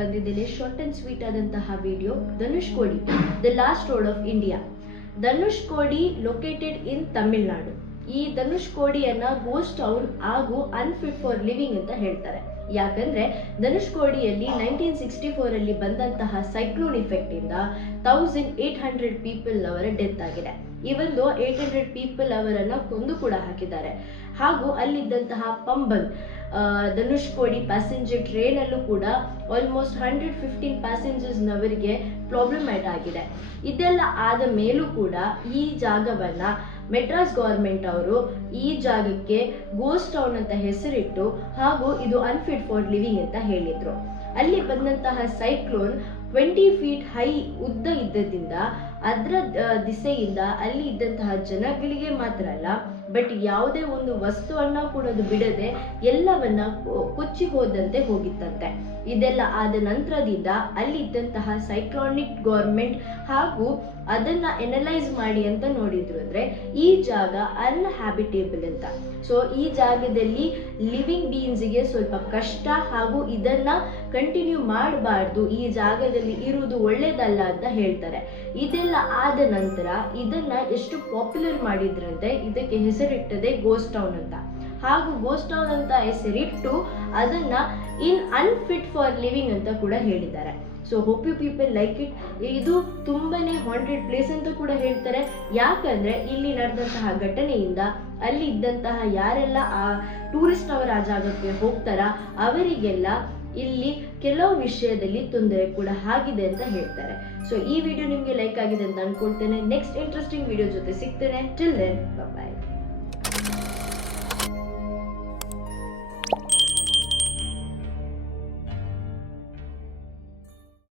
ಬಂದಿದ್ದೇನೆ short and sweet ಆದಂತಹ video Dhanushkodi the last road of India. Dhanushkodi located in Tamil Nadu. ಈ ಧನುಷ್ಕೋಡಿಯನ್ನ ghost town ಹಾಗೂ unfit for living ಅಂತ ಹೇಳ್ತಾರೆ. ಯಾಕಂದ್ರೆ ಧನುಷ್ಕೋಡಿಯಲ್ಲಿ 1964 ಅಲ್ಲಿ ಬಂದಂತಹ ಸೈಕ್ಲೋನ್ ಇಫೆಕ್ಟ್ ಇಂದ 1800 ಪೀಪಲ್ ಅವರ ಡೆತ್ ಆಗಿದೆ. ಇವೊಂದು 800 ಪೀಪಲ್ ಅವರನ್ನ ಕೊಂದು ಕೂಡ ಹಾಕಿದ್ದಾರೆ. ಹಾಗೂ ಅಲ್ಲಿದ್ದಂತಹ ಪಂಬನ್ ಧನುಷ್ಕೋಡಿ ಪ್ಯಾಸೆಂಜರ್ ಟ್ರೈನ್ ಅಲ್ಲೂ ಕೂಡ ಆಲ್ಮೋಸ್ಟ್ 115 ಪ್ಯಾಸೆಂಜರ್ಸ್ ನವರಿಗೆ ಪ್ರಾಬ್ಲಮ್ ಆಗಿದೆ. ಇದೆಲ್ಲ ಆದ ಮೇಲೂ ಕೂಡ ಈ ಜಾಗವನ್ನ ಮೆಡ್ರಾಸ್ ಗವರ್ಮೆಂಟ್ ಅವರು ಈ ಜಾಗಕ್ಕೆ ಗೋಸ್ಟ್ ಟೌನ್ ಅಂತ ಹೆಸರಿಟ್ಟು ಹಾಗೂ ಇದು ಅನ್ಫಿಟ್ ಫಾರ್ ಲಿವಿಂಗ್ ಅಂತ ಹೇಳಿದ್ರು. ಅಲ್ಲಿ ಬಂದಂತಹ ಸೈಕ್ಲೋನ್ 20 ಫೀಟ್ ಹೈ ಉದ್ದ ಇದ್ದದಿಂದ ಅದರ ದಿಸೆಯಿಂದ ಅಲ್ಲಿ ಇದ್ದಂತಹ ಜನಗಳಿಗೆ ಮಾತ್ರ ಅಲ್ಲ, ಬಟ್ ಯಾವುದೇ ಒಂದು ವಸ್ತುವನ್ನ ಕೂಡ ಅದು ಬಿಡದೆ ಎಲ್ಲವನ್ನ ಕೊಚ್ಚಿ ಹೋದಂತೆ ಹೋಗಿತ್ತಂತೆ. ಇದೆಲ್ಲ ಆದ ನಂತರದಿಂದ ಅಲ್ಲಿ ಇದ್ದಂತಹ ಸೈಕ್ಲಾನಿಕ್ ಗವರ್ಮೆಂಟ್ ಹಾಗೂ ಅದನ್ನ ಎನಲೈಸ್ ಮಾಡಿ ಅಂತ ನೋಡಿದ್ರು ಅಂದ್ರೆ ಈ ಜಾಗ ಅನ್ಹ್ಯಾಬಿಟೇಬಲ್ ಅಂತ. ಸೊ ಈ ಜಾಗದಲ್ಲಿ ಲಿವಿಂಗ್ ಬೀಯಿಂಗ್ಸ್ಗೆ ಸ್ವಲ್ಪ ಕಷ್ಟ ಹಾಗೂ ಇದನ್ನ ಕಂಟಿನ್ಯೂ ಮಾಡಬಾರ್ದು, ಈ ಜಾಗದಲ್ಲಿ ಇರುವುದು ಒಳ್ಳೇದಲ್ಲ ಅಂತ ಹೇಳ್ತಾರೆ. ಇದೆಲ್ಲ ಆದ ನಂತರ ಇದನ್ನ ಎಷ್ಟು ಪಾಪ್ಯುಲರ್ ಮಾಡಿದ್ರಂತೆ ಇದಕ್ಕೆ ಹೆಸರಿಟ್ಟದೆ ಗೋಸ್ಟ್ ಟೌನ್ ಅಂತ. ಹಾಗೂ ಗೋಸ್ಟ್ ಟೌನ್ ಅಂತ ಹೆಸರಿಟ್ಟು ಅದನ್ನ ಇನ್ ಅನ್ಫಿಟ್ ಫಾರ್ ಲಿವಿಂಗ್ ಅಂತ ಕೂಡ ಹೇಳಿದ್ದಾರೆ. So hope you people like it. ಇದು ತುಂಬಾನೇ ಹಾಂಟೆಡ್ ಪ್ಲೇಸ್ ಅಂತ ಕೂಡ ಹೇಳ್ತಾರೆ. ಯಾಕಂದ್ರೆ ಇಲ್ಲಿ ನಡೆದಂತಹ ಘಟನೆಯಿಂದ ಅಲ್ಲಿ ಇದ್ದಂತಹ ಯಾರೆಲ್ಲ ಆ ಟೂರಿಸ್ಟ್ ಅವರ ಆ ಜಾಗಕ್ಕೆ ಹೋಗ್ತಾರ ಅವರಿಗೆಲ್ಲ ಇಲ್ಲಿ ಕೆಲವು ವಿಷಯದಲ್ಲಿ ತೊಂದರೆ ಕೂಡ ಆಗಿದೆ ಅಂತ ಹೇಳ್ತಾರೆ. ಸೊ ಈ ವಿಡಿಯೋ ನಿಮ್ಗೆ ಲೈಕ್ ಆಗಿದೆ ಅಂತ ಅನ್ಕೊಳ್ತೇನೆ. ನೆಕ್ಸ್ಟ್ ಇಂಟ್ರೆಸ್ಟಿಂಗ್ ವಿಡಿಯೋ ಜೊತೆ ಸಿಗ್ತೇನೆ. Till then by.